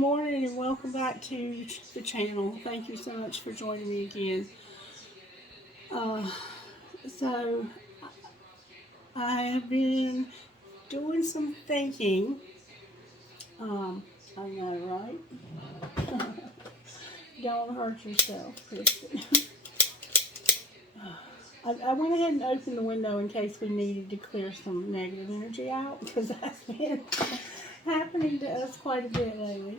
morning and welcome back to the channel. Thank you so much for joining me again. So I have been doing some thinking. I know, right? Don't hurt yourself, Christie. I went ahead and opened the window in case we needed to clear some negative energy out because that's been happening to us quite a bit lately.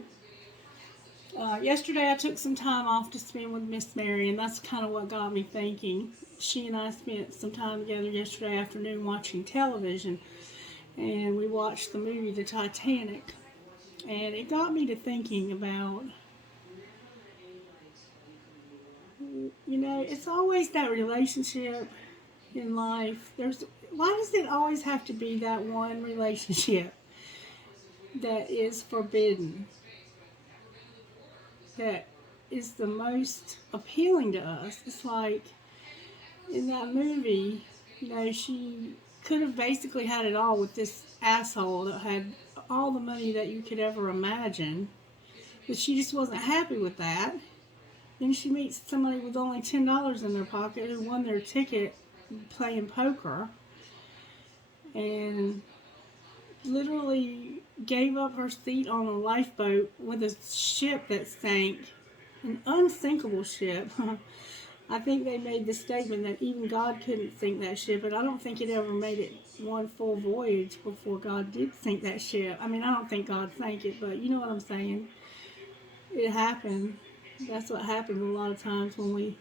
Yesterday I took some time off to spend with Miss Mary, and that's kind of what got me thinking. She and I spent some time together yesterday afternoon watching television, and we watched the movie The Titanic, and it got me to thinking about, it's always that relationship in life. Why does it always have to be that one relationship that is forbidden, that is the most appealing to us? It's like in that movie, she could have basically had it all with this asshole that had all the money that you could ever imagine, but she just wasn't happy with that. Then she meets somebody with only $10 in their pocket who won their ticket playing poker and literally gave up her seat on a lifeboat with a ship that sank, an unsinkable ship. I think they made the statement that even God couldn't sink that ship, and I don't think it ever made it one full voyage before God did sink that ship. I mean, I don't think God sank it, but you know what I'm saying. It happened. That's what happens a lot of times when we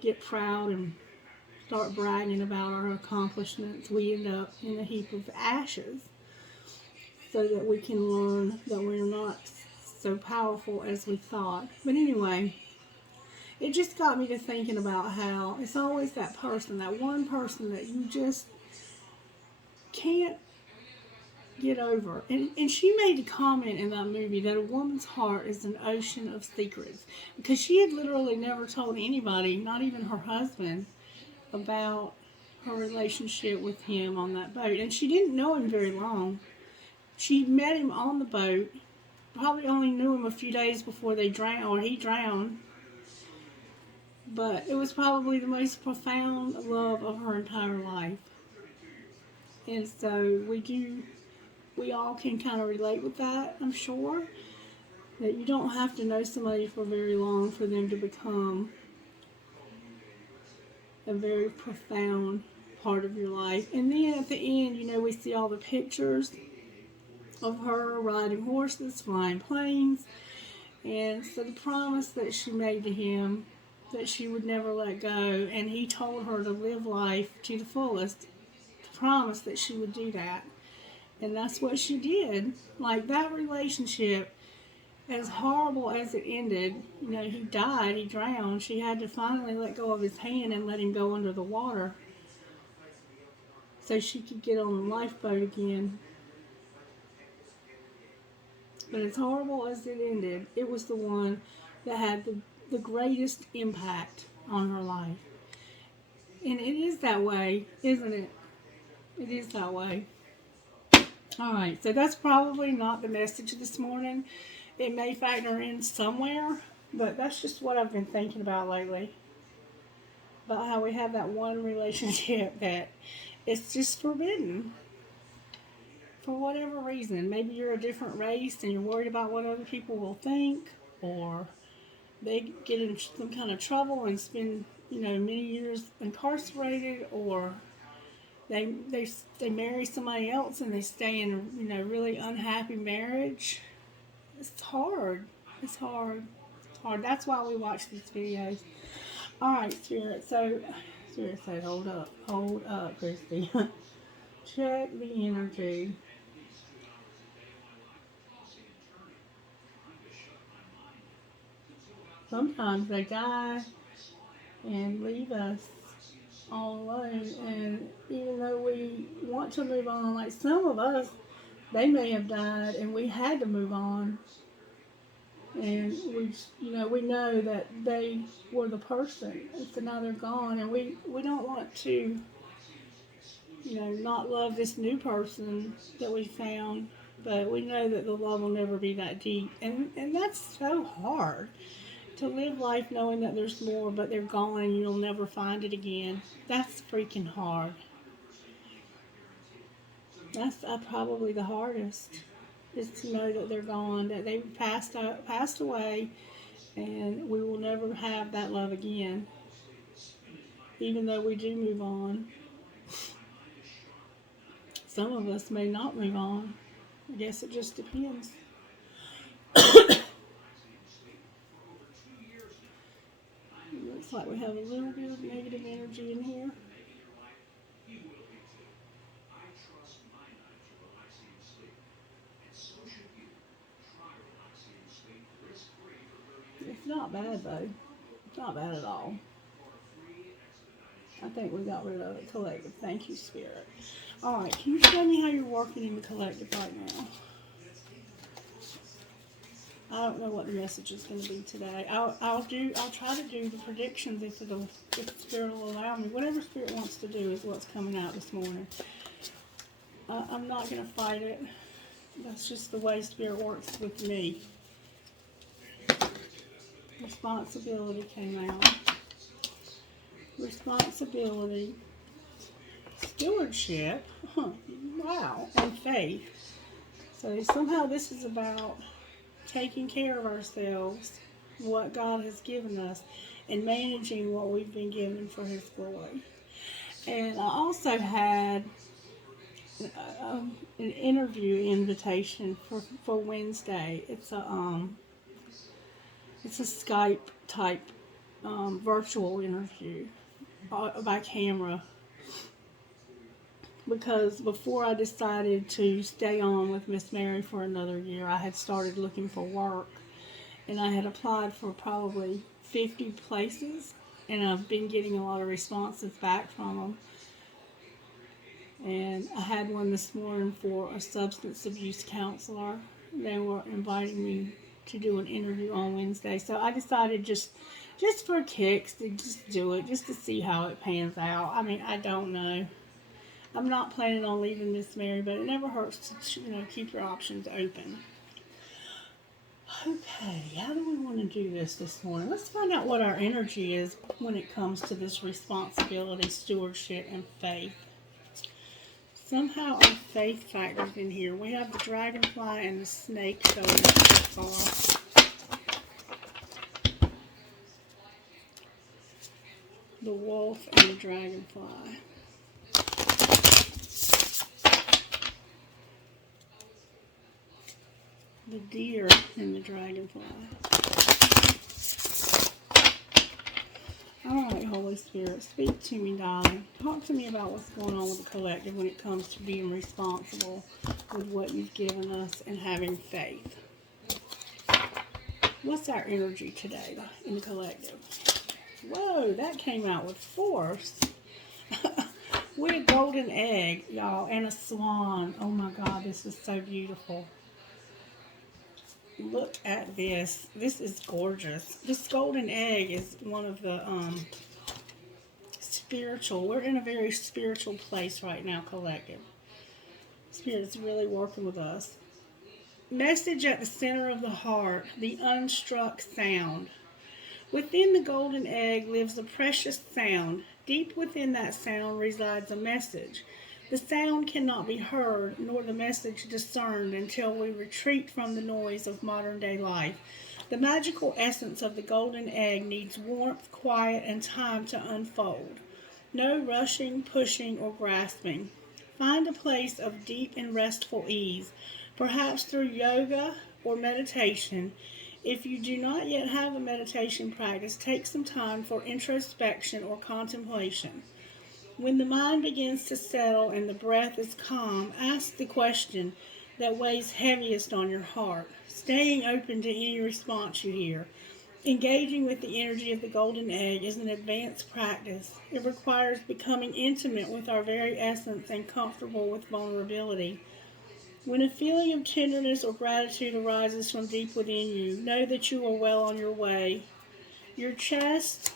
get proud and start bragging about our accomplishments. We end up in a heap of ashes so that we can learn that we're not so powerful as we thought. But anyway, it just got me to thinking about how it's always that person, that one person that you just can't get over. And she made a comment in that movie that a woman's heart is an ocean of secrets, because she had literally never told anybody, not even her husband, about her relationship with him on that boat. And she didn't know him very long. She met him on the boat, probably only knew him a few days before they drowned, or he drowned. But it was probably the most profound love of her entire life. And so we all can kind of relate with that, I'm sure. That you don't have to know somebody for very long for them to become a very profound part of your life. And then at the end, we see all the pictures of her riding horses, flying planes. And so the promise that she made to him, that she would never let go, and he told her to live life to the fullest, to promise that she would do that. And that's what she did. Like, that relationship, as horrible as it ended, he died, he drowned. She had to finally let go of his hand and let him go under the water so she could get on the lifeboat again. But as horrible as it ended, it was the one that had the greatest impact on her life. And it is that way, isn't it? It is that way. Alright, so that's probably not the message this morning. It may factor in somewhere, but that's just what I've been thinking about lately. About how we have that one relationship that it's just forbidden. For whatever reason. Maybe you're a different race and you're worried about what other people will think, or they get in some kind of trouble and spend, many years incarcerated, or they marry somebody else and they stay in a really unhappy marriage. It's hard. It's hard. It's hard. That's why we watch these videos. Alright, Spirit. So, Spirit said, hold up, Christie. Check the energy. Sometimes they die and leave us all alone, and even though we want to move on, like some of us, they may have died and we had to move on, and we know that they were the person, and so now they're gone, and we don't want to not love this new person that we found But we know that the love will never be that deep. And that's so hard. To live life knowing that there's more, but they're gone and you'll never find it again. That's freaking hard. That's probably the hardest, is to know that they're gone, that they passed away, and we will never have that love again. Even though we do move on, some of us may not move on. I guess it just depends. Looks like we have a little bit of negative energy in here. It's not bad though. It's not bad at all. I think we got rid of it. Collective. Thank you, Spirit. Alright, can you show me how you're working in the collective right now? I don't know what the message is going to be today. I'll try to do the predictions if the Spirit will allow me. Whatever Spirit wants to do is what's coming out this morning. I'm not going to fight it. That's just the way Spirit works with me. Responsibility came out. Responsibility. Stewardship. Wow. And faith. So somehow this is about taking care of ourselves, what God has given us, and managing what we've been given for His glory. And I also had an interview invitation for Wednesday. It's a Skype type virtual interview by camera. Because before I decided to stay on with Miss Mary for another year, I had started looking for work. And I had applied for probably 50 places. And I've been getting a lot of responses back from them. And I had one this morning for a substance abuse counselor. They were inviting me to do an interview on Wednesday. So I decided just for kicks to just do it, just to see how it pans out. I mean, I don't know. I'm not planning on leaving Miss Mary, but it never hurts to, keep your options open. Okay, how do we want to do this morning? Let's find out what our energy is when it comes to this responsibility, stewardship, and faith. Somehow our faith factors in here. We have the dragonfly and the snake showing up so far. The wolf and the dragonfly. The deer and the dragonfly. Alright, Holy Spirit, speak to me, darling. Talk to me about what's going on with the collective when it comes to being responsible with what you've given us and having faith. What's our energy today in the collective? Whoa, that came out with force. We're a golden egg, y'all, and a swan. Oh my God, this is so beautiful. Look at this. This is gorgeous. This golden egg is one of the spiritual. We're in a very spiritual place right now, collective. Spirit's really working with us. Message at the center of the heart, the unstruck sound. Within the golden egg lives a precious sound. Deep within that sound resides a message. The sound cannot be heard, nor the message discerned until we retreat from the noise of modern-day life. The magical essence of the golden egg needs warmth, quiet, and time to unfold. No rushing, pushing, or grasping. Find a place of deep and restful ease, perhaps through yoga or meditation. If you do not yet have a meditation practice, take some time for introspection or contemplation. When the mind begins to settle and the breath is calm, ask the question that weighs heaviest on your heart, staying open to any response you hear. Engaging with the energy of the golden egg is an advanced practice. It requires becoming intimate with our very essence and comfortable with vulnerability. When a feeling of tenderness or gratitude arises from deep within you, know that you are well on your way. Your chest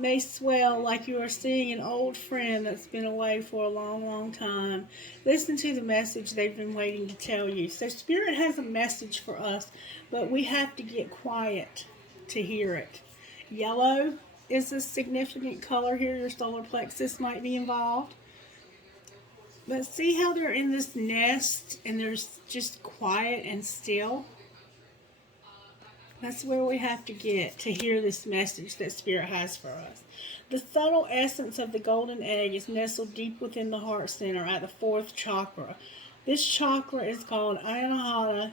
may swell like you are seeing an old friend that's been away for a long, long time. Listen to the message they've been waiting to tell you. So Spirit has a message for us, but we have to get quiet to hear it. Yellow is a significant color here. Your solar plexus might be involved. But see how they're in this nest and they're just quiet and still? That's where we have to get to hear this message that Spirit has for us. The subtle essence of the golden egg is nestled deep within the heart center at the fourth chakra. This chakra is called Anahata.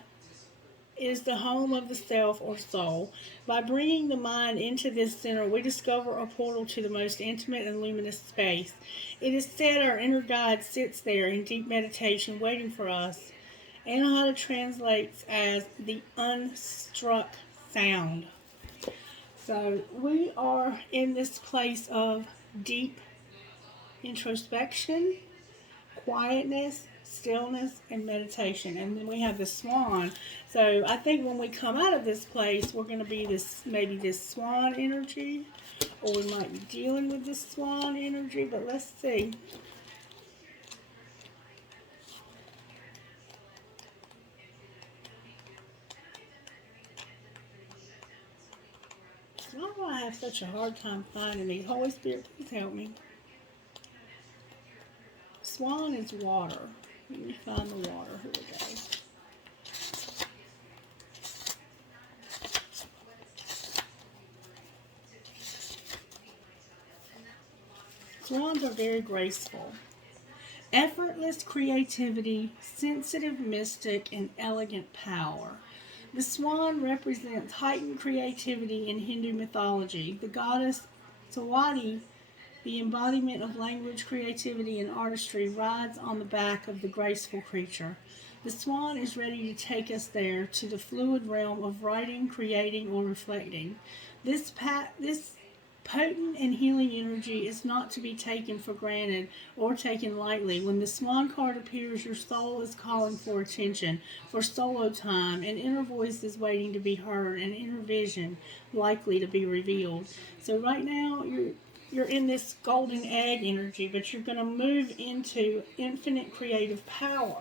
It is the home of the self or soul. By bringing the mind into this center, we discover a portal to the most intimate and luminous space. It is said our inner guide sits there in deep meditation waiting for us. Anahata translates as the unstruck sound. So we are in this place of deep introspection, quietness, stillness, and meditation. And then we have the swan. So I think when we come out of this place, we're going to be maybe this swan energy, or we might be dealing with this swan energy, but let's see. Why do I have such a hard time finding these? Holy Spirit, please help me. Swan is water. Let me find the water. Here we go. Swans are very graceful. Effortless creativity, sensitive mystic, and elegant power. The swan represents heightened creativity in Hindu mythology. The goddess Sawati, the embodiment of language, creativity, and artistry, rides on the back of the graceful creature. The swan is ready to take us there, to the fluid realm of writing, creating, or reflecting. This potent and healing energy is not to be taken for granted or taken lightly. When the swan card appears, your soul is calling for attention, for solo time, an inner voice is waiting to be heard, an inner vision likely to be revealed. So right now, you're in this golden egg energy, but you're going to move into infinite creative power.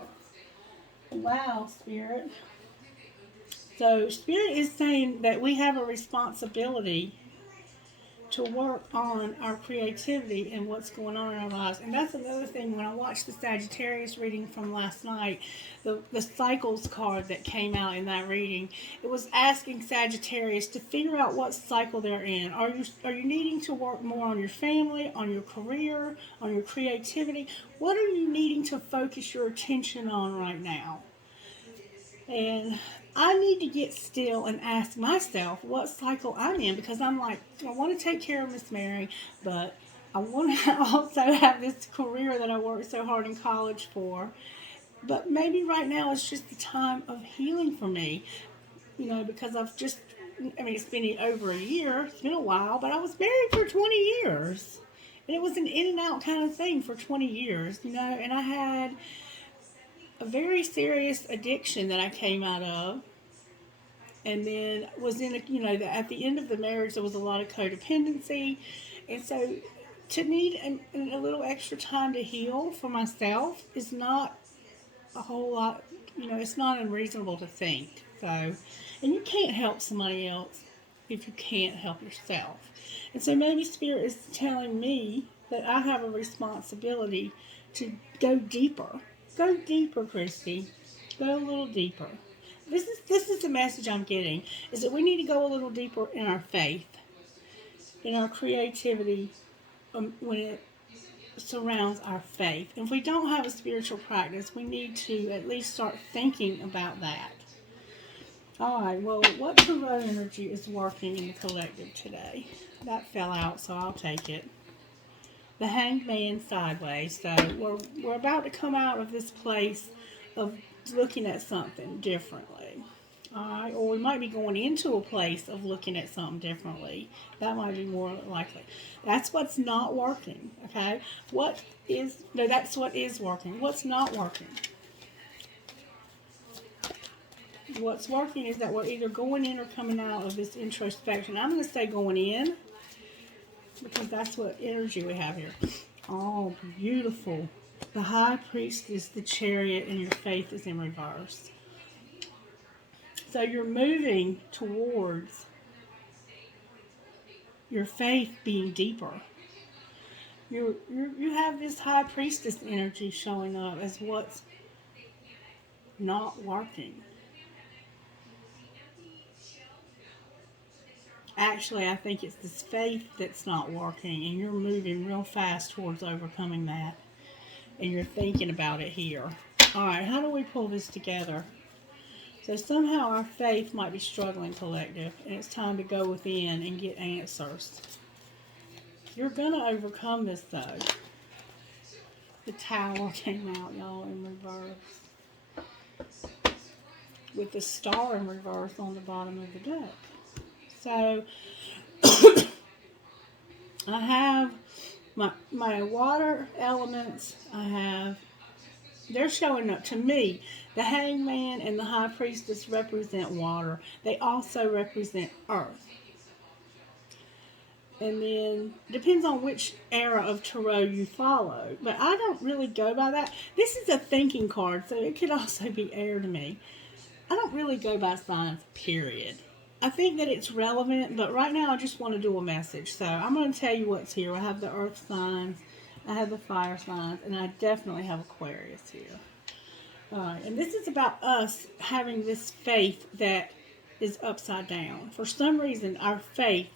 Wow, Spirit. So Spirit is saying that we have a responsibility to work on our creativity and what's going on in our lives. And that's another thing, when I watched the Sagittarius reading from last night, the cycles card that came out in that reading, it was asking Sagittarius to figure out what cycle they're in. Are you needing to work more on your family, on your career, on your creativity? What are you needing to focus your attention on right now? And I need to get still and ask myself what cycle I'm in, because I'm like, I want to take care of Miss Mary, but I want to also have this career that I worked so hard in college for. But maybe right now it's just the time of healing for me, because it's been over a year, it's been a while, but I was married for 20 years. And it was an in and out kind of thing for 20 years, and I had a very serious addiction that I came out of, and then was in at the end of the marriage there was a lot of codependency, and so to need a little extra time to heal for myself is not a whole lot, it's not unreasonable to think. So, and you can't help somebody else if you can't help yourself. And so maybe Spirit is telling me that I have a responsibility to go deeper. Go deeper, Christie. Go a little deeper. This is the message I'm getting, is that we need to go a little deeper in our faith, in our creativity, when it surrounds our faith. If we don't have a spiritual practice, we need to at least start thinking about that. All right, well, what Tarot energy is working in the collective today? That fell out, so I'll take it. The Hanged Man sideways. So we're about to come out of this place of looking at something differently. Alright, or we might be going into a place of looking at something differently. That might be more likely. That's what's not working, okay? That's what is working. What's not working? What's working is that we're either going in or coming out of this introspection. I'm going to say going in. because that's what energy we have here. Oh, beautiful. The High Priestess, the Chariot, and your faith is in reverse. So you're moving towards your faith being deeper. You have this High Priestess energy showing up as what's not working. Actually, I think it's this faith that's not working, and you're moving real fast towards overcoming that. And you're thinking about it here. Alright, how do we pull this together? So somehow our faith might be struggling, collective, and it's time to go within and get answers. You're going to overcome this, though. The Tower came out, y'all, in reverse. With the star in reverse on the bottom of the deck. So, I have my water elements. They're showing up to me. The Hangman and the High Priestess represent water. They also represent earth. And then, depends on which era of tarot you follow. But I don't really go by that. This is a thinking card, so it could also be air to me. I don't really go by signs, period. I think that it's relevant, but right now I just want to do a message. So I'm going to tell you what's here. I have the earth signs, I have the fire signs, and I definitely have Aquarius here. Alright, and this is about us having this faith that is upside down. For some reason, our faith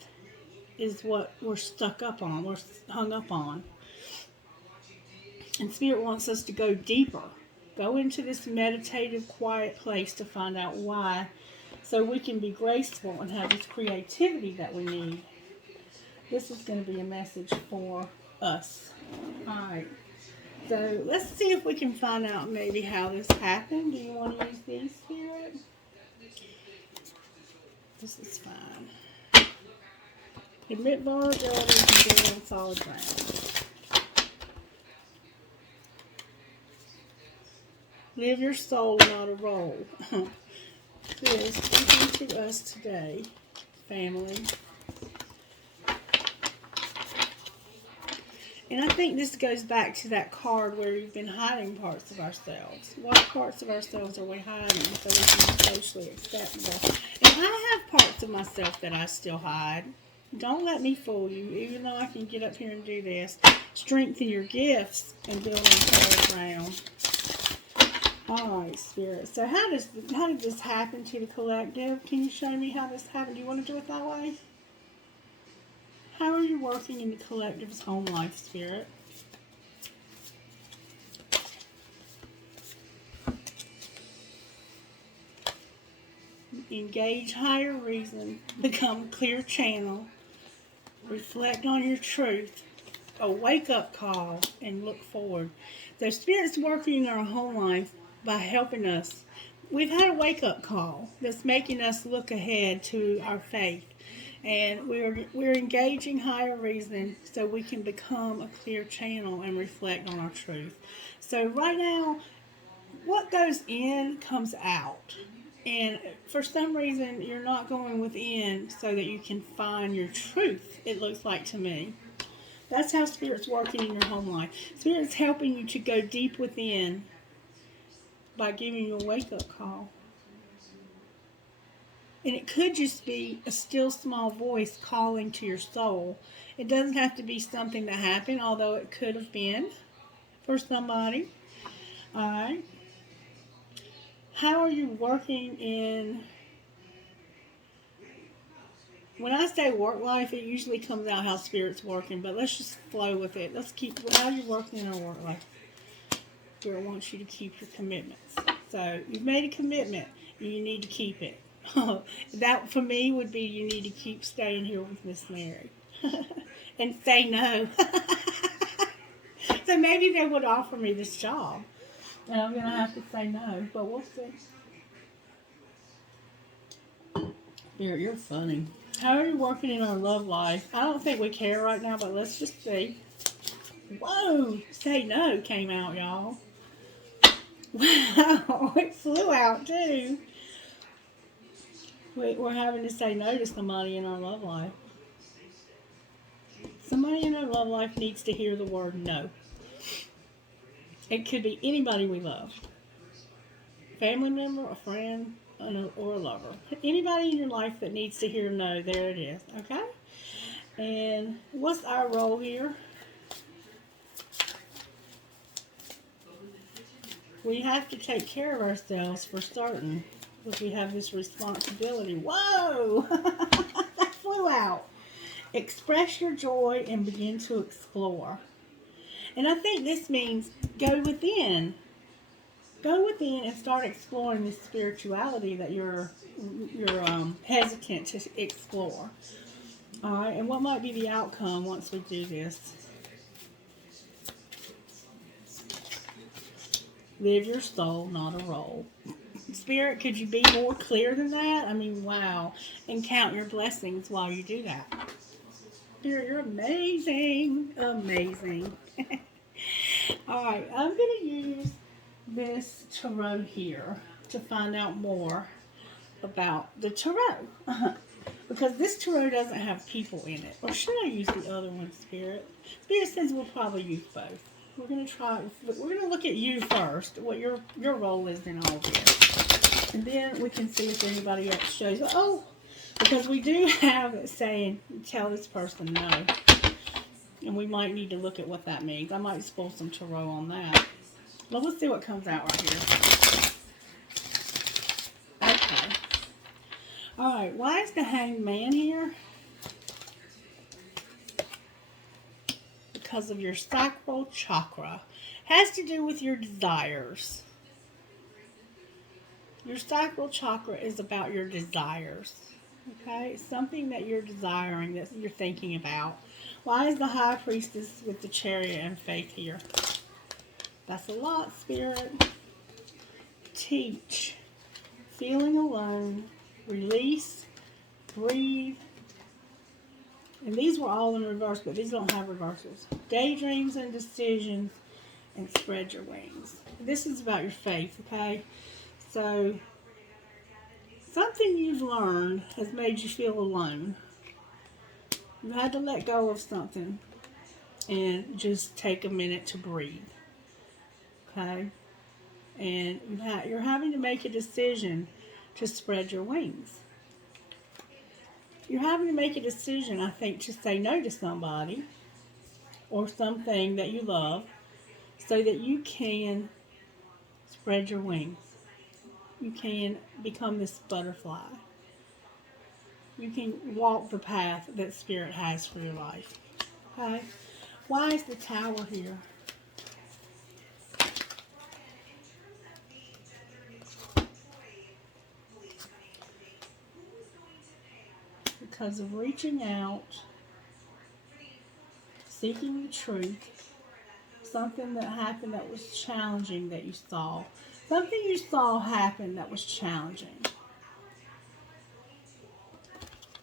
is what we're stuck up on, we're hung up on. And Spirit wants us to go deeper. Go into this meditative, quiet place to find out why, so we can be graceful and have this creativity that we need. This is going to be a message for us. Alright. So let's see if we can find out maybe how this happened. Do you want to use these, Spirit? This is fine. Admit vulnerability and be on solid ground. Live your soul, not a role. This speaking to us today, family. And I think this goes back to that card where we've been hiding parts of ourselves. What parts of ourselves are we hiding so we can be socially acceptable? And I have parts of myself that I still hide. Don't let me fool you, even though I can get up here and do this. Strengthen your gifts and build on solid ground. Alright, Spirit. So how did this happen to the collective? Can you show me how this happened? Do you want to do it that way? How are you working in the collective's home life, Spirit? Engage higher reason. Become clear channel. Reflect on your truth. A wake-up call and look forward. The Spirit's working in our home life by helping us. We've had a wake-up call that's making us look ahead to our faith. And we're engaging higher reason so we can become a clear channel and reflect on our truth. So right now, what goes in comes out. And for some reason, you're not going within so that you can find your truth, it looks like to me. That's how Spirit's working in your home life. Spirit's helping you to go deep within by giving you a wake-up call. And it could just be a still small voice calling to your soul. It doesn't have to be something that happened, although it could have been for somebody. Alright. How are you working in... When I say work life, it usually comes out how Spirit's working, but let's just flow with it. Let's keep... How are you working in our work life? Spirit wants you to keep your commitments. So, you've made a commitment, and you need to keep it. That for me would be you need to keep staying here with Miss Mary and say no. So maybe they would offer me this job and I'm gonna have to say no, but we'll see. You're funny. How are you working in our love life? I don't think we care right now, but let's just see. Whoa, say no came out, y'all. Wow, it flew out too. We're having to say no to somebody in our love life. Somebody in our love life needs to hear the word no. It could be anybody we love. Family member, a friend, or a lover. Anybody in your life that needs to hear no, there it is. Okay? And what's our role here? We have to take care of ourselves for certain. Because we have this responsibility. Whoa! That flew out. Express your joy and begin to explore. And I think this means go within. Go within and start exploring this spirituality that you're hesitant to explore. All right, and what might be the outcome once we do this? Live your soul, not a role. Spirit, could you be more clear than that? I mean, wow. And count your blessings while you do that. Spirit, you're amazing. Amazing. All right, I'm going to use this tarot here to find out more about the tarot. Because this tarot doesn't have people in it. Or should I use the other one, Spirit? Spirit says we'll probably use both. We're going to look at you first, what your role is in all this. And then we can see if anybody else shows up. Oh, because we do have it saying, tell this person no. And we might need to look at what that means. I might pull some tarot on that. Well, let's see what comes out right here. Okay. Alright, why is the Hanged Man here? Because of your sacral chakra. Has to do with your desires. Your sacral chakra is about your desires. Okay? Something that you're desiring, that you're thinking about. Why is the High Priestess with the Chariot and Faith here? That's a lot, Spirit. Teach. Feeling alone. Release. Breathe. And these were all in reverse, but these don't have reversals. Daydreams and decisions. And spread your wings. This is about your faith, okay? So, something you've learned has made you feel alone. You had to let go of something and just take a minute to breathe. Okay? And you're having to make a decision to spread your wings. You're having to make a decision, I think, to say no to somebody or something that you love so that you can spread your wings. You can become this butterfly. You can walk the path that Spirit has for your life. Okay? Why is the Tower here? Because of reaching out, seeking the truth, something that happened that was challenging that you saw. Something you saw happen that was challenging.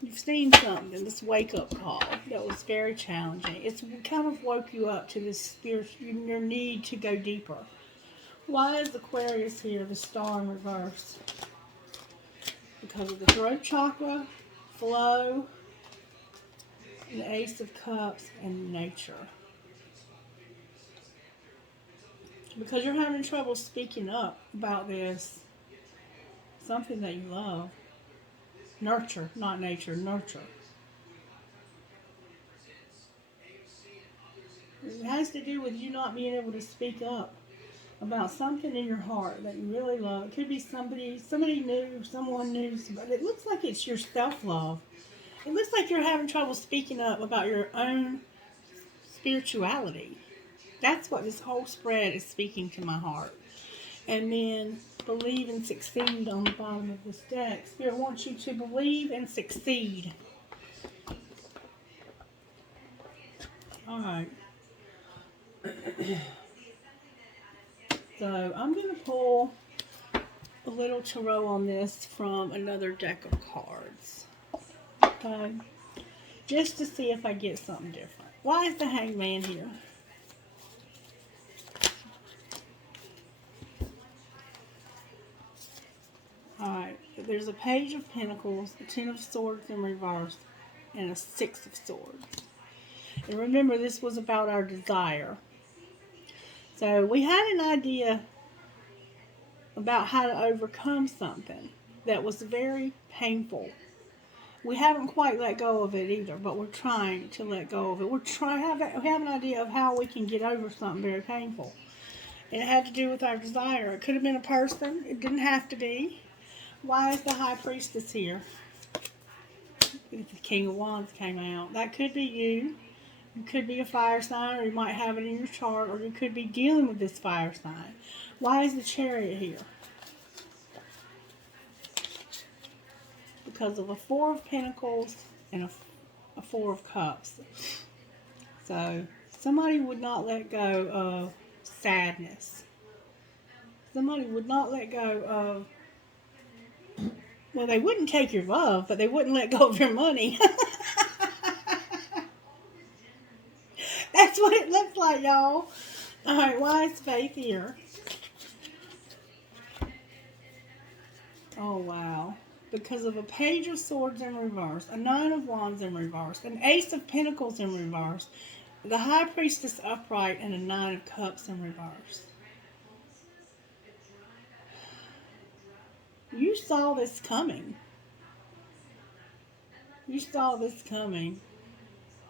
You've seen something, this wake-up call that was very challenging. It's kind of woke you up to this your need to go deeper. Why is Aquarius here, the Star in reverse? Because of the throat chakra, flow, and the Ace of Cups, and nature. Because you're having trouble speaking up about this, something that you love. Nurture, not nature, nurture. It has to do with you not being able to speak up about something in your heart that you really love. It could be somebody new, someone new, but it looks like it's your self-love. It looks like you're having trouble speaking up about your own spirituality. That's what this whole spread is speaking to my heart. And then believe and succeed on the bottom of this deck. Spirit wants you to believe and succeed. Alright. So I'm going to pull a little tarot on this from another deck of cards. Okay. Just to see if I get something different. Why is the Hanged Man here? Alright, there's a Page of Pentacles, a Ten of Swords in reverse, and a Six of Swords. And remember, this was about our desire. So we had an idea about how to overcome something that was very painful. We haven't quite let go of it either, but we're trying to let go of it. We have an idea of how we can get over something very painful. And it had to do with our desire. It could have been a person. It didn't have to be. Why is the High Priestess here? The King of Wands came out. That could be you. You could be a fire sign, or you might have it in your chart, or you could be dealing with this fire sign. Why is the Chariot here? Because of a Four of Pentacles and a Four of Cups. So, somebody would not let go of sadness. Somebody would not let go of, well, they wouldn't take your love, but they wouldn't let go of your money. That's what it looks like, y'all. Alright, why is Faith here? Oh, wow. Because of a Page of Swords in reverse, a Nine of Wands in reverse, an Ace of Pentacles in reverse, the High Priestess upright, and a Nine of Cups in reverse. You saw this coming. You saw this coming.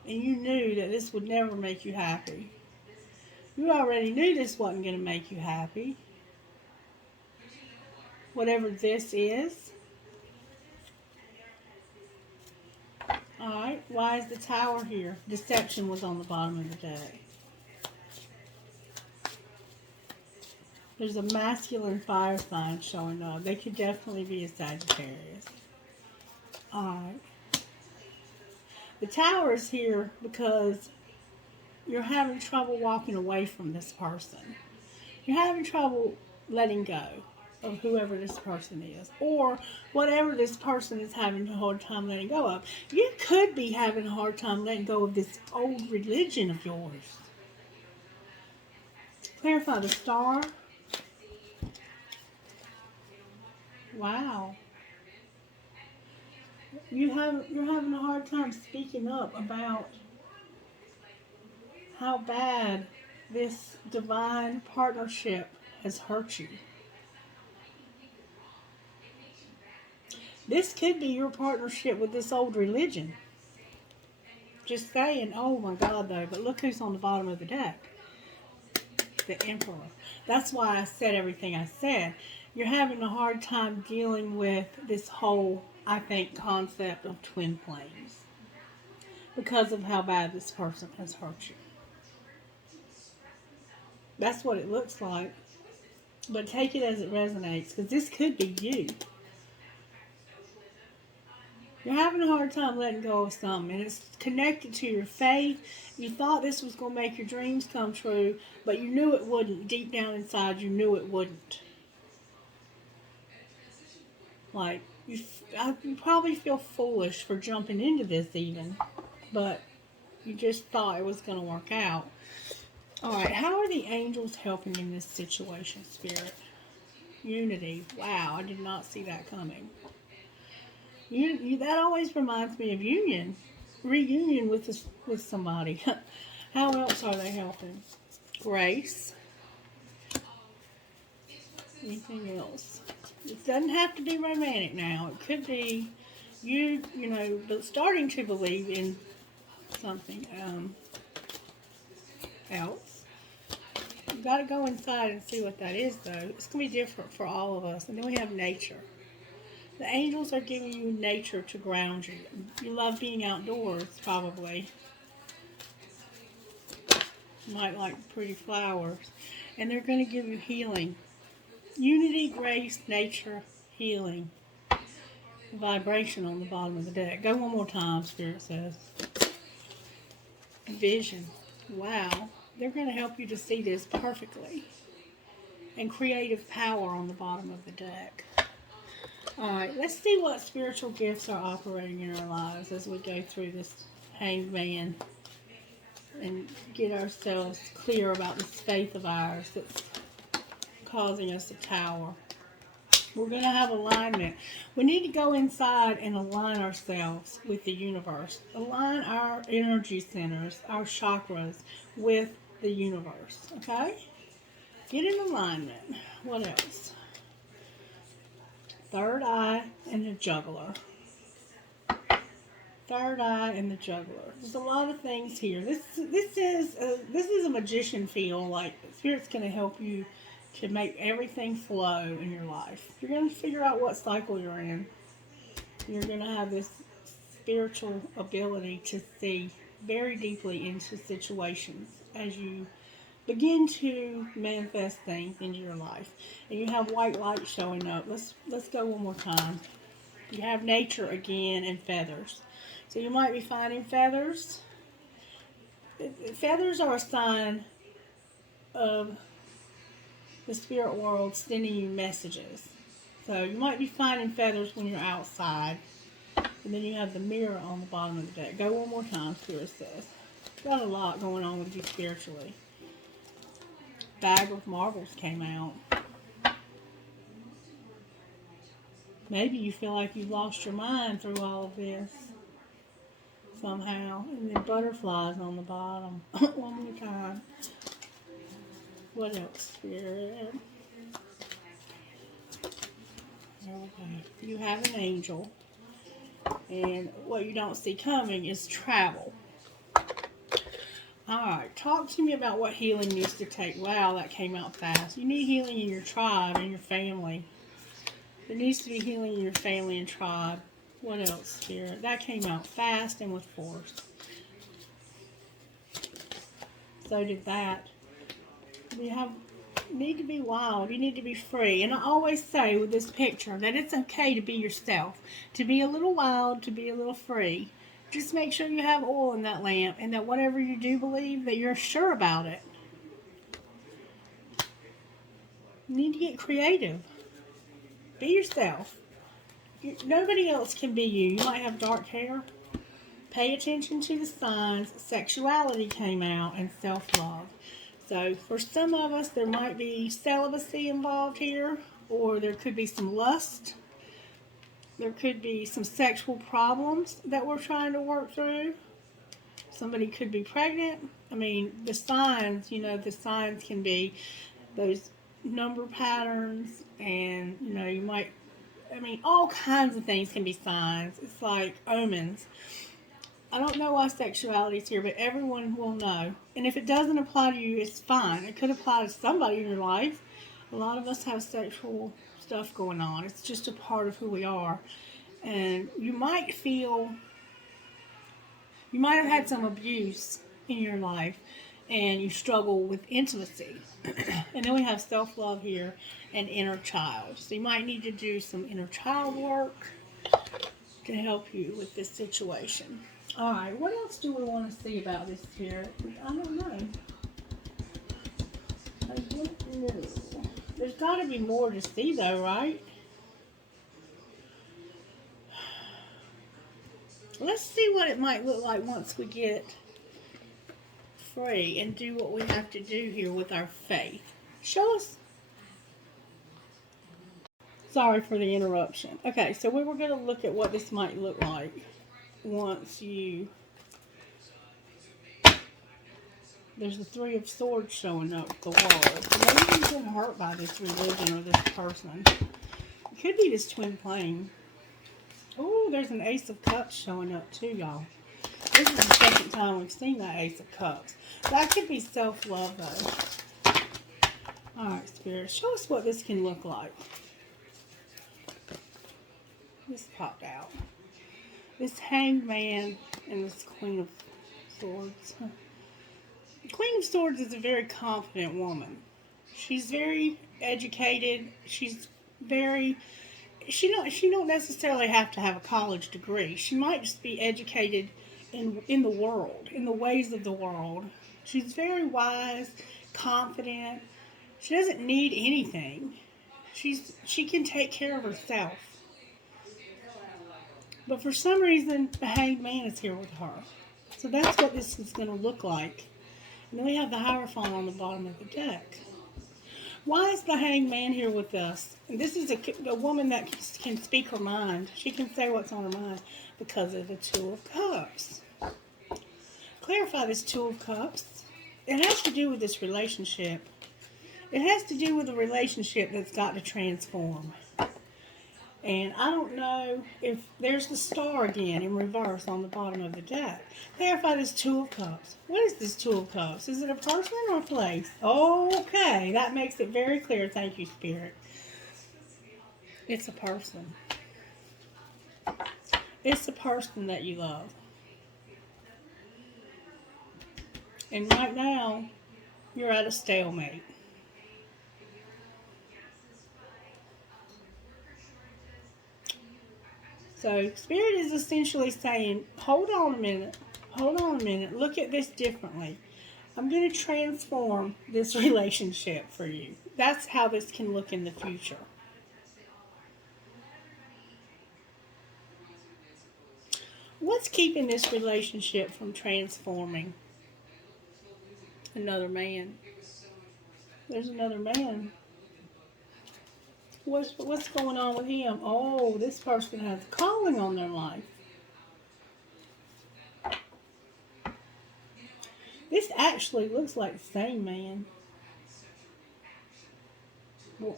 And you knew that this would never make you happy. You already knew this wasn't going to make you happy. Whatever this is. Alright, why is the Tower here? Deception was on the bottom of the deck. There's a masculine fire sign showing up. They could definitely be a Sagittarius. Alright. The Tower is here because you're having trouble walking away from this person. You're having trouble letting go of whoever this person is, or whatever this person is having a hard time letting go of. You could be having a hard time letting go of this old religion of yours. Clarify the Star. Wow. You're having a hard time speaking up about how bad this divine partnership has hurt you. This could be your partnership with this old religion. Just saying, oh my God though, but look who's on the bottom of the deck. The Emperor. That's why I said everything I said. You're having a hard time dealing with this whole, I think, concept of twin flames. Because of how bad this person has hurt you. That's what it looks like. But take it as it resonates, because this could be you. You're having a hard time letting go of something, and it's connected to your faith. You thought this was going to make your dreams come true, but you knew it wouldn't. Deep down inside, you knew it wouldn't. Like, you probably feel foolish for jumping into this even, but you just thought it was going to work out. Alright, how are the angels helping in this situation, Spirit? Unity. Wow, I did not see that coming. That always reminds me of union. Reunion with somebody. How else are they helping? Grace. Anything else? It doesn't have to be romantic now. It could be you know, starting to believe in something else. You got to go inside and see what that is, though. It's going to be different for all of us. And then we have nature. The angels are giving you nature to ground you. You love being outdoors, probably. You might like pretty flowers. And they're going to give you healing. Unity, grace, nature, healing. Vibration on the bottom of the deck. Go one more time, Spirit says. Vision. Wow. They're going to help you to see this perfectly. And creative power on the bottom of the deck. Alright, let's see what spiritual gifts are operating in our lives as we go through this Hanged Man and get ourselves clear about this faith of ours that's causing us a tower. We're going to have alignment. We need to go inside and align ourselves with the universe. Align our energy centers, our chakras with the universe. Okay? Get in alignment. What else? Third eye and the juggler. Third eye and the juggler. There's a lot of things here. This is a magician feel. Like Spirit's going to help you to make everything flow in your life. You're going to figure out what cycle you're in. You're going to have this spiritual ability to see very deeply into situations as you begin to manifest things into your life. And you have white light showing up. Let's go one more time. You have nature again and feathers. So you might be finding feathers. Feathers are a sign of the spirit world sending you messages. So you might be finding feathers when you're outside. And then you have the mirror on the bottom of the deck. Go one more time, Spirit says. Got a lot going on with you spiritually. Bag of marbles came out. Maybe you feel like you've lost your mind through all of this. Somehow. And then butterflies on the bottom. One more time. What else, Spirit? Okay. You have an angel. And what you don't see coming is travel. Alright, talk to me about what healing needs to take. Wow, that came out fast. You need healing in your tribe and your family. There needs to be healing in your family and tribe. What else, Spirit? That came out fast and with force. So did that. You need to be wild. You need to be free. And I always say with this picture that it's okay to be yourself. To be a little wild, to be a little free. Just make sure you have oil in that lamp and that whatever you do believe, that you're sure about it. You need to get creative. Be yourself. Nobody else can be you. You might have dark hair. Pay attention to the signs. Sexuality came out and self-love. So for some of us, there might be celibacy involved here, or there could be some lust. There could be some sexual problems that we're trying to work through. Somebody could be pregnant. I mean, the signs, the signs can be those number patterns, and, you might, all kinds of things can be signs. It's like omens. I don't know why sexuality is here, but everyone will know. And if it doesn't apply to you, it's fine. It could apply to somebody in your life. A lot of us have sexual stuff going on. It's just a part of who we are. And you might have had some abuse in your life and you struggle with intimacy. And then we have self-love here and inner child. So you might need to do some inner child work to help you with this situation. All right, what else do we want to see about this Spirit? I don't know. I don't know. There's got to be more to see, though, right? Let's see what it might look like once we get free and do what we have to do here with our faith. Show us. Sorry for the interruption. Okay, so we were going to look at what this might look like once you... There's the Three of Swords showing up the wall. So maybe you've been hurt by this religion or this person. It could be this twin flame. Oh, there's an Ace of Cups showing up too, y'all. This is the second time we've seen that Ace of Cups. That could be self-love, though. Alright, Spirit, show us what this can look like. This popped out. This Hanged Man and this Queen of Swords. The Queen of Swords is a very confident woman. She's very educated. She's very... She don't necessarily have to have a college degree. She might just be educated in the world, in the ways of the world. She's very wise, confident. She doesn't need anything. She can take care of herself. But for some reason, the Hanged Man is here with her. So that's what this is going to look like. And then we have the Hierophant on the bottom of the deck. Why is the hanged man here with us? And this is a woman that can speak her mind. She can say what's on her mind because of the Two of Cups. Clarify this Two of Cups. It has to do with this relationship. It has to do with a relationship that's got to transform. And I don't know if there's the star again in reverse on the bottom of the deck. Clarify this Two of Cups. What is this Two of Cups? Is it a person or a place? Okay, that makes it very clear. Thank you, Spirit. It's a person. It's a person that you love. And right now, you're at a stalemate. So, Spirit is essentially saying, hold on a minute. Hold on a minute. Look at this differently. I'm going to transform this relationship for you. That's how this can look in the future. What's keeping this relationship from transforming? Another man. There's another man. What's going on with him? Oh, this person has a calling on their life. This actually looks like the same man. Well,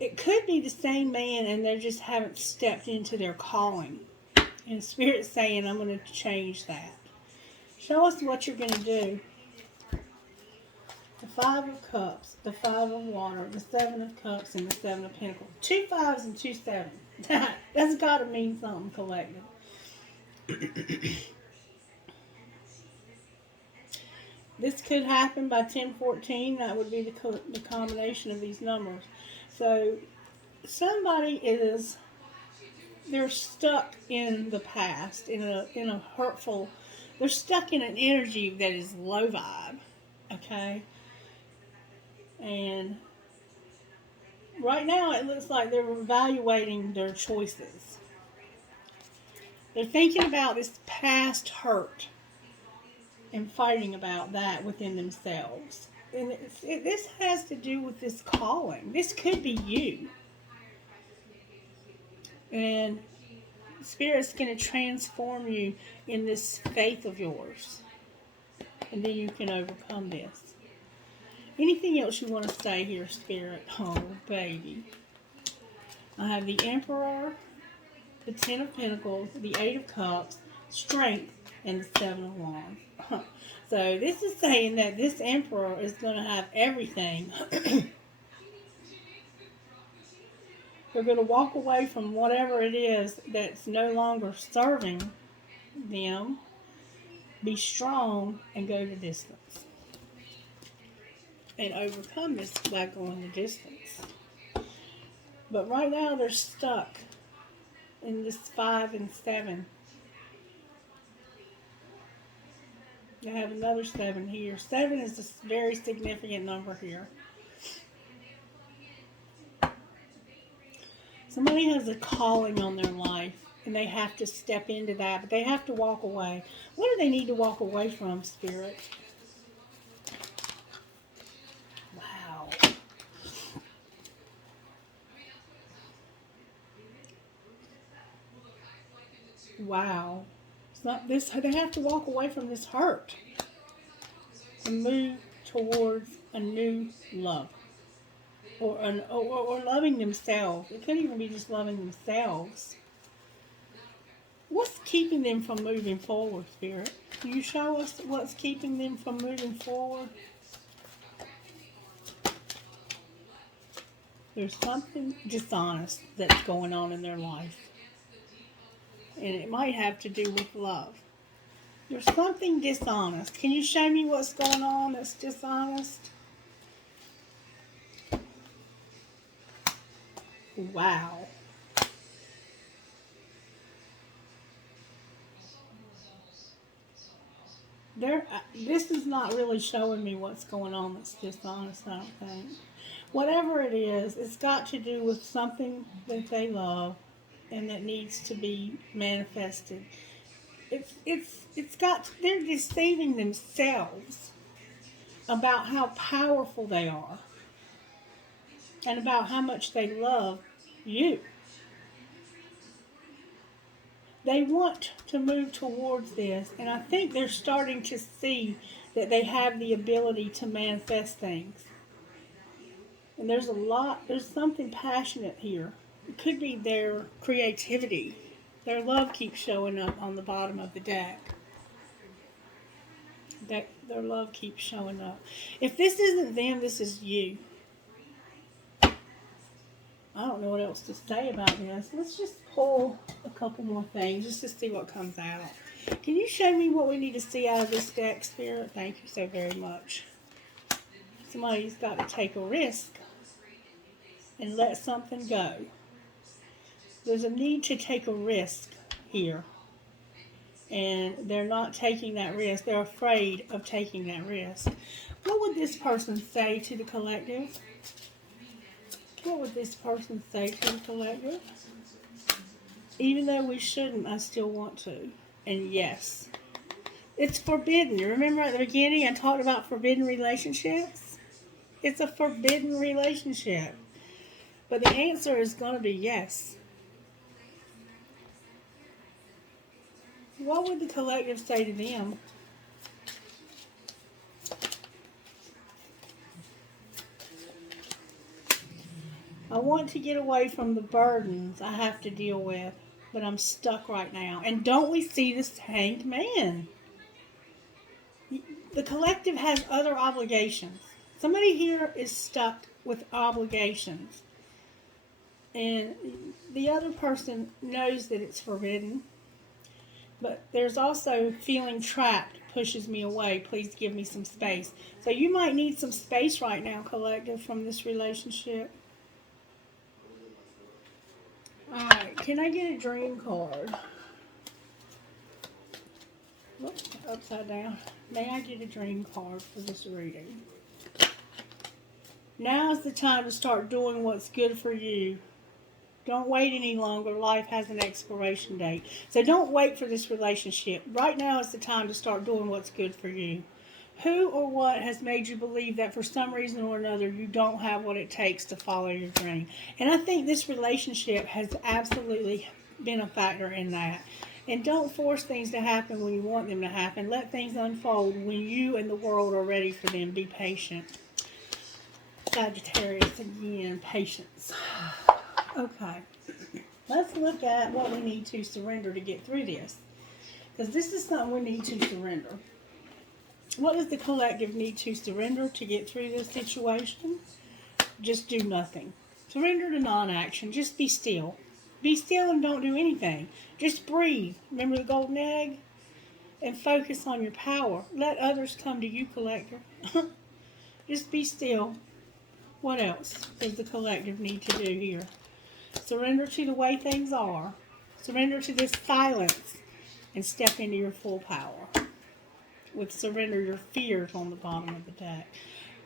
it could be the same man and they just haven't stepped into their calling. And Spirit's saying, I'm going to change that. Show us what you're going to do. The Five of Cups, the Five of Water, the Seven of Cups, and the Seven of Pentacles. 2 5s and 2 7s. That's got to mean something collective. This could happen by 10-14. That would be the combination of these numbers. So somebody they're stuck in the past, in a hurtful, they're stuck in an energy that is low vibe. Okay? And right now it looks like they're evaluating their choices. They're thinking about this past hurt and fighting about that within themselves. And this has to do with this calling. This could be you. And Spirit's going to transform you in this faith of yours. And then you can overcome this. Anything else you want to say here, Spirit? Oh, baby. I have the Emperor, the Ten of Pentacles, the Eight of Cups, Strength, and the Seven of Wands. So this is saying that this Emperor is going to have everything. They're going to walk away from whatever it is that's no longer serving them, be strong, and go the distance. And overcome this by going the distance. But right now they're stuck in this 5 and 7. I have another 7 here. 7 is a very significant number here. Somebody has a calling on their life, and they have to step into that, but they have to walk away. What do they need to walk away from, Spirit? Wow. Wow. It's not this. They have to walk away from this hurt and move towards a new love. Or loving themselves. It could even be just loving themselves. What's keeping them from moving forward, Spirit? Can you show us what's keeping them from moving forward? There's something dishonest that's going on in their life. And it might have to do with love. There's something dishonest. Can you show me what's going on that's dishonest? Wow. This is not really showing me what's going on that's dishonest, I don't think. Whatever it is, it's got to do with something that they love and that needs to be manifested. They're deceiving themselves about how powerful they are and about how much they love you. They want to move towards this, and I think they're starting to see that they have the ability to manifest things. And there's something passionate here. It could be their creativity. Their love keeps showing up on the bottom of the deck. Their love keeps showing up. If this isn't them, this is you. I don't know what else to say about this. Let's just pull a couple more things just to see what comes out. Can you show me what we need to see out of this deck, Spirit? Thank you so very much. Somebody's got to take a risk and let something go. There's a need to take a risk here. And they're not taking that risk. They're afraid of taking that risk. What would this person say to the collective? What would this person say to the collective? Even though we shouldn't, I still want to. And yes. It's forbidden. You remember at the beginning I talked about forbidden relationships? It's a forbidden relationship. But the answer is going to be yes. What would the collective say to them? I want to get away from the burdens I have to deal with, but I'm stuck right now. And don't we see this hanged man? The collective has other obligations. Somebody here is stuck with obligations. And the other person knows that it's forbidden. But there's also feeling trapped pushes me away. Please give me some space. So you might need some space right now, collective, from this relationship. Alright, can I get a dream card? Whoops, upside down. May I get a dream card for this reading? Now is the time to start doing what's good for you. Don't wait any longer. Life has an expiration date. So don't wait for this relationship. Right now is the time to start doing what's good for you. Who or what has made you believe that for some reason or another you don't have what it takes to follow your dream? And I think this relationship has absolutely been a factor in that. And don't force things to happen when you want them to happen. Let things unfold when you and the world are ready for them. Be patient. Sagittarius again, patience. Okay, let's look at what we need to surrender to get through this. Because this is something we need to surrender. What does the collective need to surrender to get through this situation? Just do nothing. Surrender to non-action. Just be still. Be still and don't do anything. Just breathe. Remember the golden egg? And focus on your power. Let others come to you, collective. Just be still. What else does the collective need to do here? Surrender to the way things are. Surrender to this silence and step into your full power. With surrender your fears on the bottom of the deck.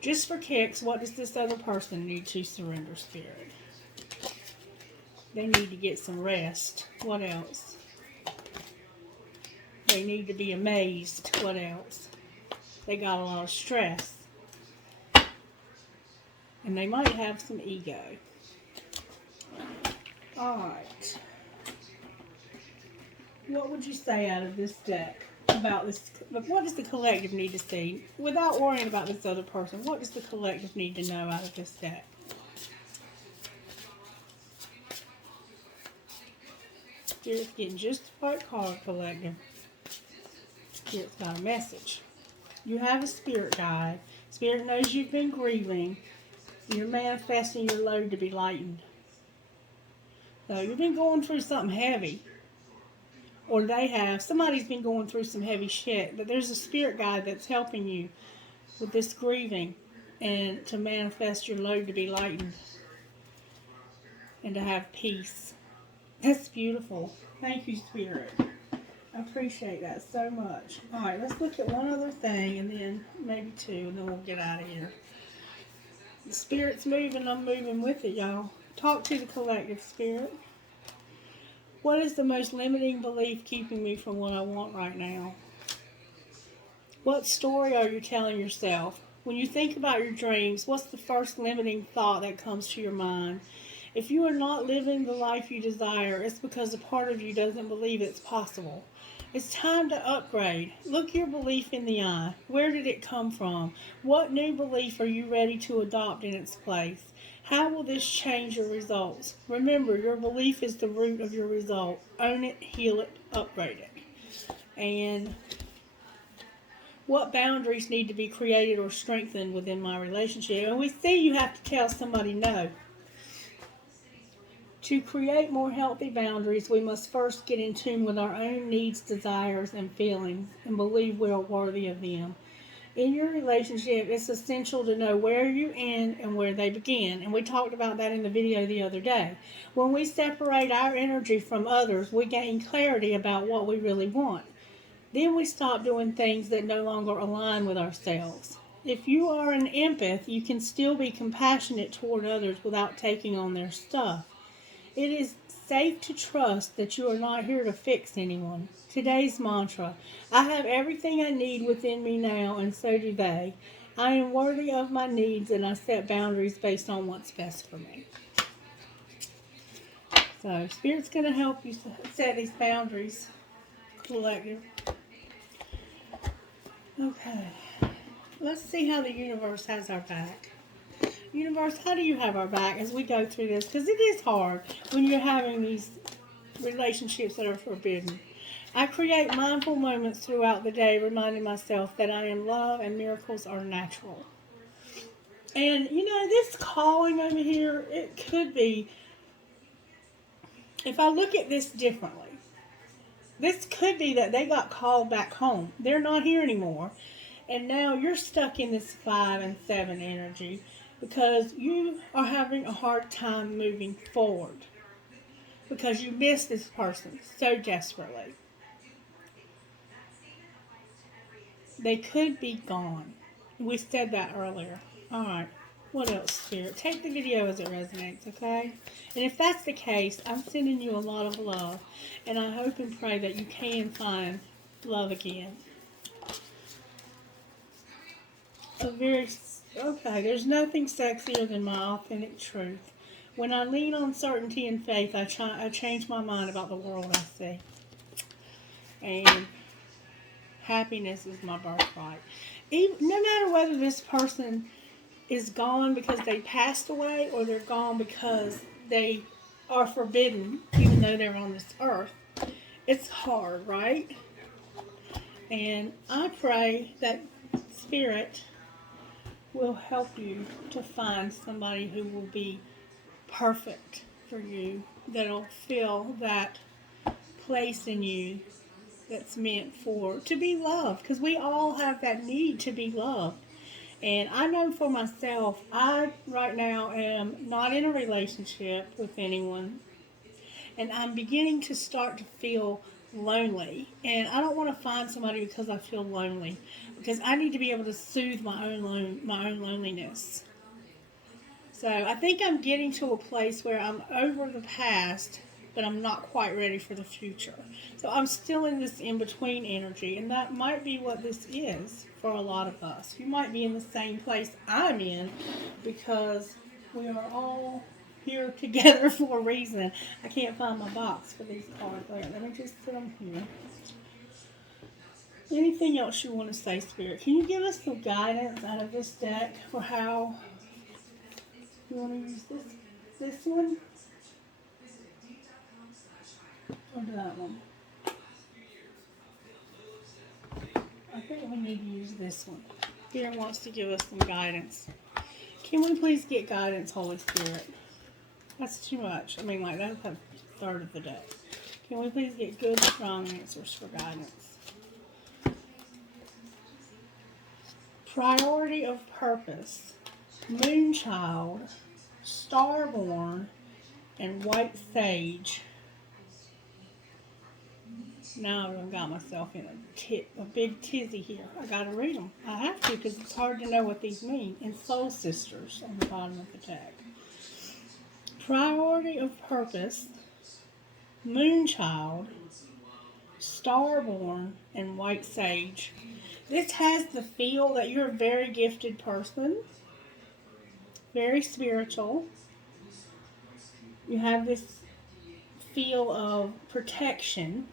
Just for kicks, what does this other person need to surrender, Spirit? They need to get some rest. What else? They need to be amazed. What else? They got a lot of stress. And they might have some ego. Alright. What would you say out of this deck about this? What does the collective need to see? Without worrying about this other person, what does the collective need to know out of this deck? Spirit's getting just the right card, collective. Spirit's got a message. You have a spirit guide. Spirit knows you've been grieving. You're manifesting your load to be lightened. So you've been going through something heavy. Or they have. Somebody's been going through some heavy shit. But there's a spirit guide that's helping you with this grieving. And to manifest your load to be lightened. And to have peace. That's beautiful. Thank you, Spirit. I appreciate that so much. Alright, let's look at one other thing. And then maybe two. And then we'll get out of here. The Spirit's moving. I'm moving with it, y'all. Talk to the collective, Spirit. What is the most limiting belief keeping me from what I want right now? What story are you telling yourself When you think about your dreams, what's the first limiting thought that comes to your mind? If you are not living the life you desire, it's because a part of you doesn't believe it's possible. It's time to upgrade. Look your belief in the eye. Where did it come from? What new belief are you ready to adopt in its place? How will this change your results? Remember, your belief is the root of your result. Own it, heal it, upgrade it. And what boundaries need to be created or strengthened within my relationship? And we see you have to tell somebody no. To create more healthy boundaries, we must first get in tune with our own needs, desires, and feelings and believe we are worthy of them. In your relationship, it's essential to know where you end and where they begin. And we talked about that in the video the other day. When we separate our energy from others, we gain clarity about what we really want. Then we stop doing things that no longer align with ourselves. If you are an empath, you can still be compassionate toward others without taking on their stuff. It is safe to trust that you are not here to fix anyone. Today's mantra: I have everything I need within me now, and so do they. I am worthy of my needs, and I set boundaries based on what's best for me. So, Spirit's going to help you set these boundaries, collective. Okay, let's see how the universe has our back. Universe, how do you have our back as we go through this? Because it is hard when you're having these relationships that are forbidden. I create mindful moments throughout the day, reminding myself that I am love and miracles are natural. And, you know, this calling over here, it could be, if I look at this differently, this could be that they got called back home. They're not here anymore. And now you're stuck in this 5 and 7 energy because you are having a hard time moving forward because you miss this person so desperately. They could be gone. We said that earlier. Alright, what else, Spirit? Take the video as it resonates, okay? And if that's the case, I'm sending you a lot of love. And I hope and pray that you can find love again. Okay, there's nothing sexier than my authentic truth. When I lean on certainty and faith, I change my mind about the world I see. And happiness is my birthright. No matter whether this person is gone because they passed away or they're gone because they are forbidden, even though they're on this earth, it's hard, right? And I pray that Spirit will help you to find somebody who will be perfect for you, that'll fill that place in you that's meant to be loved, because we all have that need to be loved. And I know for myself, I right now am not in a relationship with anyone, and I'm beginning to start to feel lonely. And I don't want to find somebody because I feel lonely, because I need to be able to soothe my own loneliness. So I think I'm getting to a place where I'm over the past, but I'm not quite ready for the future. So I'm still in this in-between energy, and that might be what this is for a lot of us. You might be in the same place I'm in, because we are all here together for a reason. I can't find my box for these cards. Let me just put them here. Anything else you want to say, Spirit? Can you give us some guidance out of this deck for how you want to use this one? Or that one? I think we need to use this one. Spirit wants to give us some guidance. Can we please get guidance, Holy Spirit? That's too much. I mean, like, that's a third of the deck. Can we please get good, strong answers for guidance? Priority of purpose. Moonchild, Starborn, and White Sage. Now I've got myself in a big tizzy here. I gotta read them. I have to, because it's hard to know what these mean. And Soul Sisters on the bottom of the deck. Priority of purpose, Moonchild, Starborn, and White Sage. This has the feel that you're a very gifted person, very spiritual. You have this feel of protection,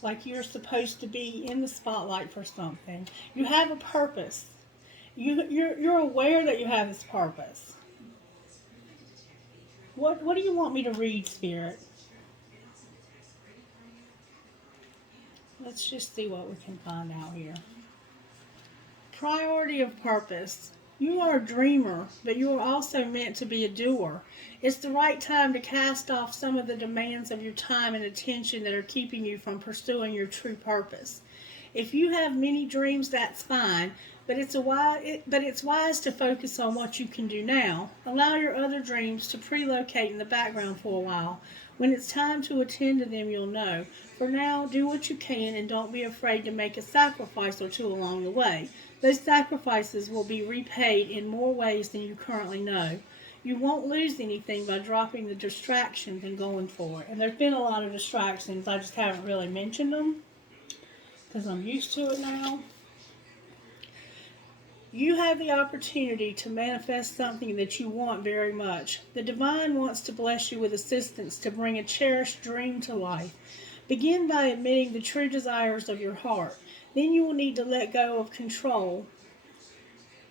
like you're supposed to be in the spotlight for something. You have a purpose. You're aware that you have this purpose. What do you want me to read, Spirit? Let's just see what we can find out here. Priority of purpose. You are a dreamer, but you are also meant to be a doer. It's the right time to cast off some of the demands of your time and attention that are keeping you from pursuing your true purpose. If you have many dreams, that's fine, but it's wise to focus on what you can do now. Allow your other dreams to prelocate in the background for a while. When it's time to attend to them, you'll know. For now, do what you can and don't be afraid to make a sacrifice or two along the way. Those sacrifices will be repaid in more ways than you currently know. You won't lose anything by dropping the distractions and going for it. And there's been a lot of distractions. I just haven't really mentioned them because I'm used to it now. You have the opportunity to manifest something that you want very much. The divine wants to bless you with assistance to bring a cherished dream to life. Begin by admitting the true desires of your heart. Then you will need to let go of control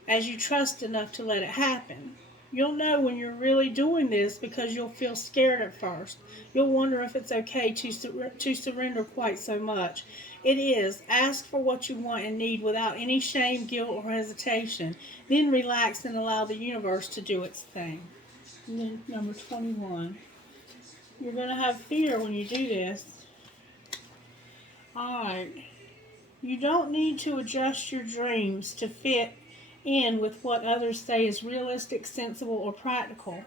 as you trust enough to let it happen. You'll know when you're really doing this because you'll feel scared at first. You'll wonder if it's okay to surrender quite so much. It is. Ask for what you want and need without any shame, guilt, or hesitation. Then relax and allow the universe to do its thing. And then number 21. You're going to have fear when you do this. Alright. You don't need to adjust your dreams to fit in with what others say is realistic, sensible, or practical.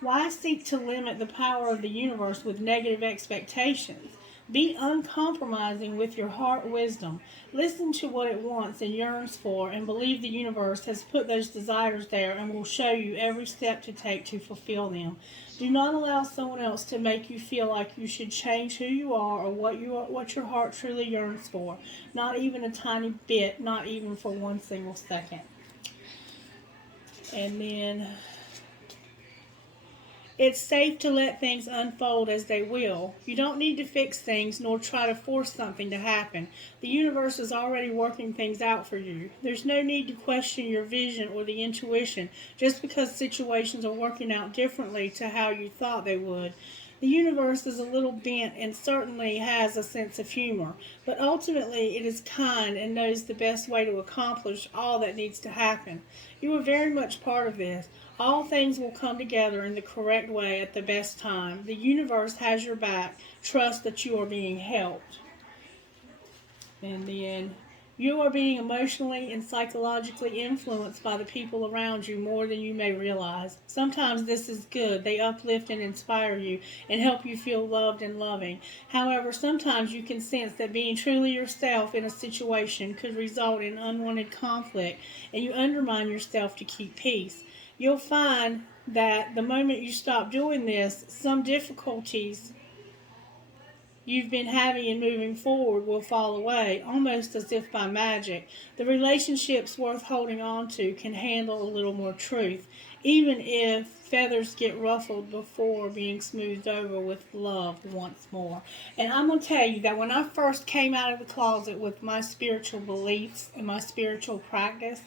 Why seek to limit the power of the universe with negative expectations? Be uncompromising with your heart wisdom. Listen to what it wants and yearns for, and believe the universe has put those desires there and will show you every step to take to fulfill them. Do not allow someone else to make you feel like you should change who you are or what your heart truly yearns for. Not even a tiny bit, not even for one single second. And then it's safe to let things unfold as they will. You don't need to fix things nor try to force something to happen. The universe is already working things out for you. There's no need to question your vision or the intuition just because situations are working out differently to how you thought they would. The universe is a little bent and certainly has a sense of humor, but ultimately it is kind and knows the best way to accomplish all that needs to happen. You are very much part of this. All things will come together in the correct way at the best time. The universe has your back. Trust that you are being helped. And then you are being emotionally and psychologically influenced by the people around you more than you may realize. Sometimes this is good. They uplift and inspire you and help you feel loved and loving. However, sometimes you can sense that being truly yourself in a situation could result in unwanted conflict, and you undermine yourself to keep peace. You'll find that the moment you stop doing this, some difficulties you've been having in moving forward will fall away, almost as if by magic. The relationships worth holding on to can handle a little more truth, even if feathers get ruffled before being smoothed over with love once more. And I'm going to tell you that when I first came out of the closet with my spiritual beliefs and my spiritual practice,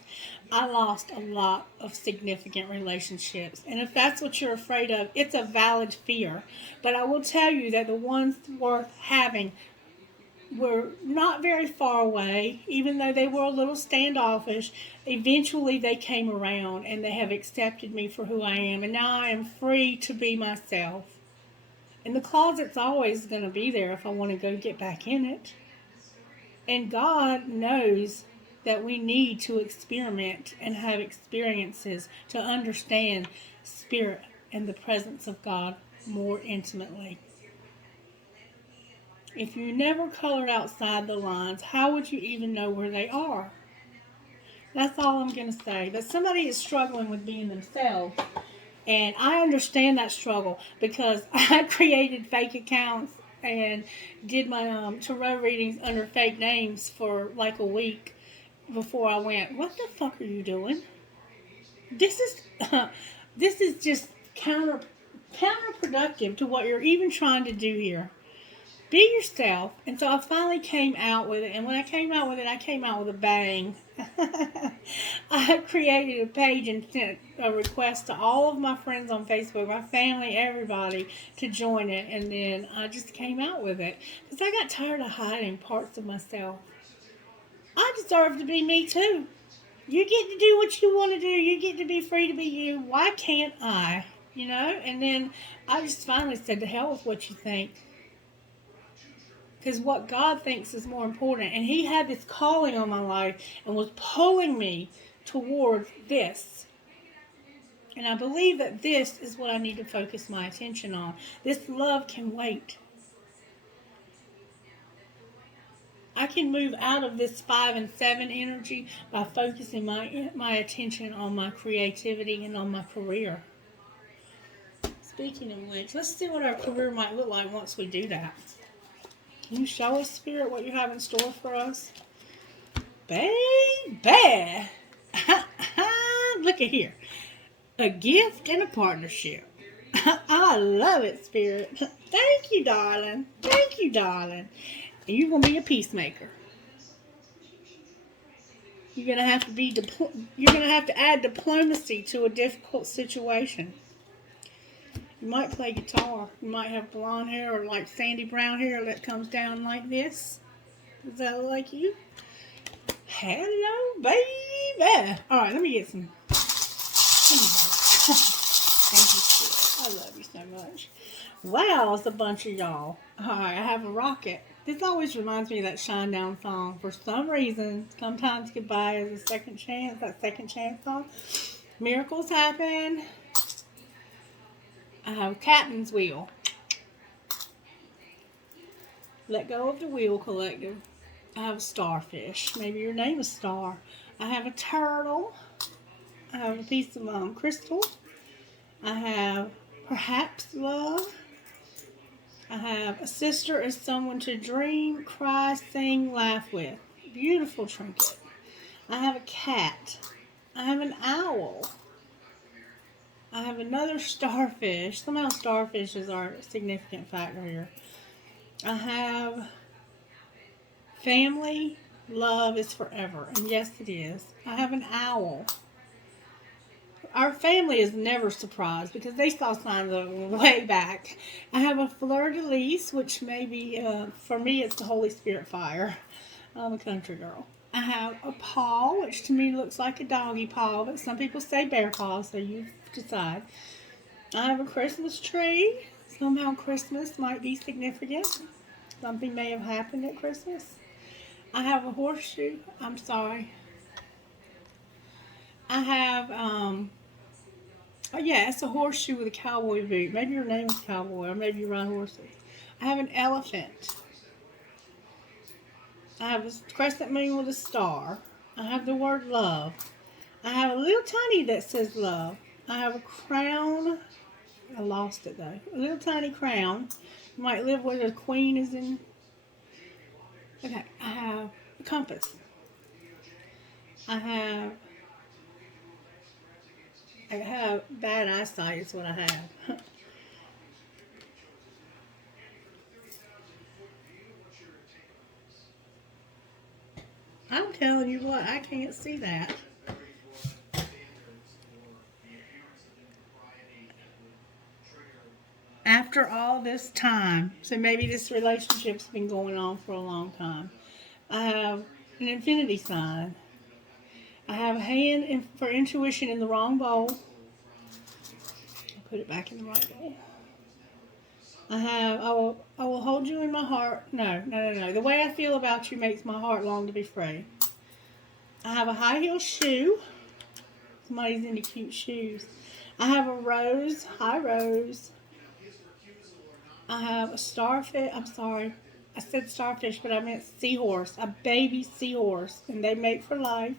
I lost a lot of significant relationships. And if that's what you're afraid of, it's a valid fear. But I will tell you that the ones worth having were not very far away, even though they were a little standoffish. Eventually they came around and they have accepted me for who I am. And now I am free to be myself. And the closet's always going to be there if I want to go get back in it. And God knows that we need to experiment and have experiences to understand spirit and the presence of God more intimately. If you never colored outside the lines, how would you even know where they are? That's all I'm going to say. But somebody is struggling with being themselves, and I understand that struggle because I created fake accounts and did my tarot readings under fake names for like a week. before I went, what the fuck are you doing? This is this is just counterproductive to what you're even trying to do here. Be yourself. And so I finally came out with it. And when I came out with it, I came out with a bang. I created a page and sent a request to all of my friends on Facebook, my family, everybody, to join it. And then I just came out with it. Because I got tired of hiding parts of myself. I deserve to be me too. You get to do what you want to do. You get to be free to be you. Why can't I? You know? And then I just finally said, to hell with what you think. Because what God thinks is more important. And He had this calling on my life and was pulling me toward this. And I believe that this is what I need to focus my attention on. This love can wait. I can move out of this 5 and 7 energy by focusing my attention on my creativity and on my career. Speaking of which, let's see what our career might look like once we do that. Can you show us, Spirit, what you have in store for us? Baby! Look at here. A gift and a partnership. I love it, Spirit. Thank you, darling. Thank you, darling. And you're going to be a peacemaker. You're going to have to you're going to have to add diplomacy to a difficult situation. You might play guitar. You might have blonde hair or like sandy brown hair that comes down like this. Does that look like you? Hello, baby. All right, let me get some. Thank you, Spirit. I love you so much. Wow, it's a bunch of y'all. All right, I have a rocket. This always reminds me of that Shinedown song. For some reason, sometimes goodbye is a second chance. That second chance song. Miracles happen. I have Captain's Wheel. Let go of the wheel, collective. I have a starfish. Maybe your name is Star. I have a turtle. I have a piece of crystal. I have perhaps love. I have a sister is someone to dream, cry, sing, laugh with. Beautiful trinket. I have a cat. I have an owl. I have another starfish. Somehow starfishes are a significant factor here. I have family, love is forever. And yes, it is. I have an owl. Our family is never surprised because they saw signs of it way back. I have a fleur-de-lis, which maybe, for me, it's the Holy Spirit fire. I'm a country girl. I have a paw, which to me looks like a doggy paw, but some people say bear paw, so you decide. I have a Christmas tree. Somehow Christmas might be significant. Something may have happened at Christmas. I have a horseshoe. I'm sorry. I have, it's a horseshoe with a cowboy boot. Maybe your name is Cowboy, or maybe you ride horses. I have an elephant. I have a crescent moon with a star. I have the word love. I have a little tiny that says love. I have a crown. I lost it though. A little tiny crown. You might live where the queen is in. Okay, I have a compass. I have bad eyesight is what I have. I'm telling you what, I can't see that. After all this time, so maybe this relationship's been going on for a long time. I have an infinity sign. I have a hand for intuition in the wrong bowl. I'll put it back in the right bowl. I will hold you in my heart. No. The way I feel about you makes my heart long to be free. I have a high heel shoe. Somebody's into cute shoes. I have a rose. Hi, Rose. I have a starfish. I'm sorry. I said starfish, but I meant seahorse. A baby seahorse. And they mate for life.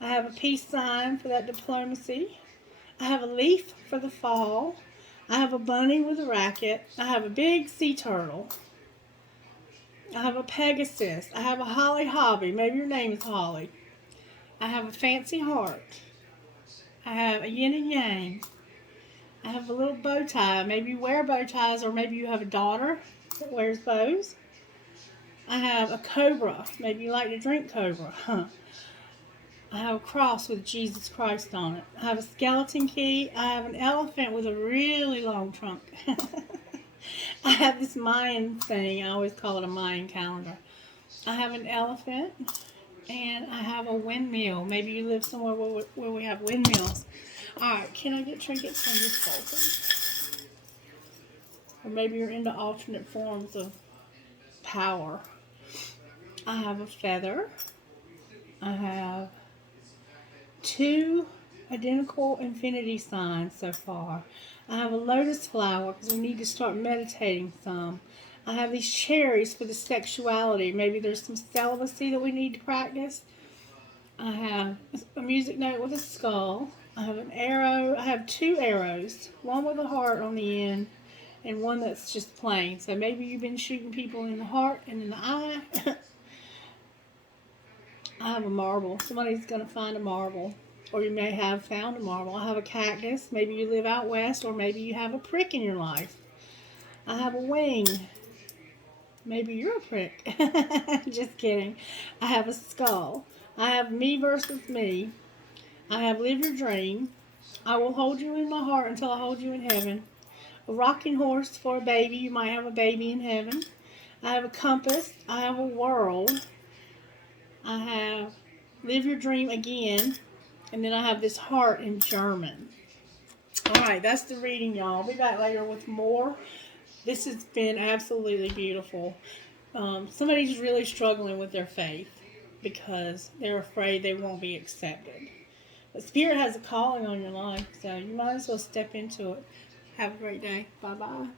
I have a peace sign for that diplomacy. I have a leaf for the fall. I have a bunny with a racket. I have a big sea turtle. I have a Pegasus. I have a Holly Hobby. Maybe your name is Holly. I have a fancy heart. I have a yin and yang. I have a little bow tie. Maybe you wear bow ties, or maybe you have a daughter that wears bows. I have a cobra. Maybe you like to drink cobra. I have a cross with Jesus Christ on it. I have a skeleton key. I have an elephant with a really long trunk. I have this Mayan thing. I always call it a Mayan calendar. I have an elephant, and I have a windmill. Maybe you live somewhere where we have windmills. Alright, can I get trinkets from this bowl, please? Or maybe you're into alternate forms of power. I have a feather. I have 2 identical infinity signs so far. I have a lotus flower because we need to start meditating some. I have these cherries for the sexuality. Maybe there's some celibacy that we need to practice. I have a music note with a skull. I have an arrow. I have 2 arrows. One with a heart on the end and one that's just plain. So maybe you've been shooting people in the heart and in the eye. I have a marble. Somebody's going to find a marble. Or you may have found a marble. I have a cactus. Maybe you live out west, or maybe you have a prick in your life. I have a wing. Maybe you're a prick. Just kidding. I have a skull. I have me versus me. I have live your dream. I will hold you in my heart until I hold you in heaven. A rocking horse for a baby. You might have a baby in heaven. I have a compass. I have a world. I have live your dream again. And then I have this heart in German. Alright, that's the reading, y'all. I'll be back later with more. This has been absolutely beautiful. Somebody's really struggling with their faith because they're afraid they won't be accepted. But Spirit has a calling on your life, so you might as well step into it. Have a great day. Bye-bye.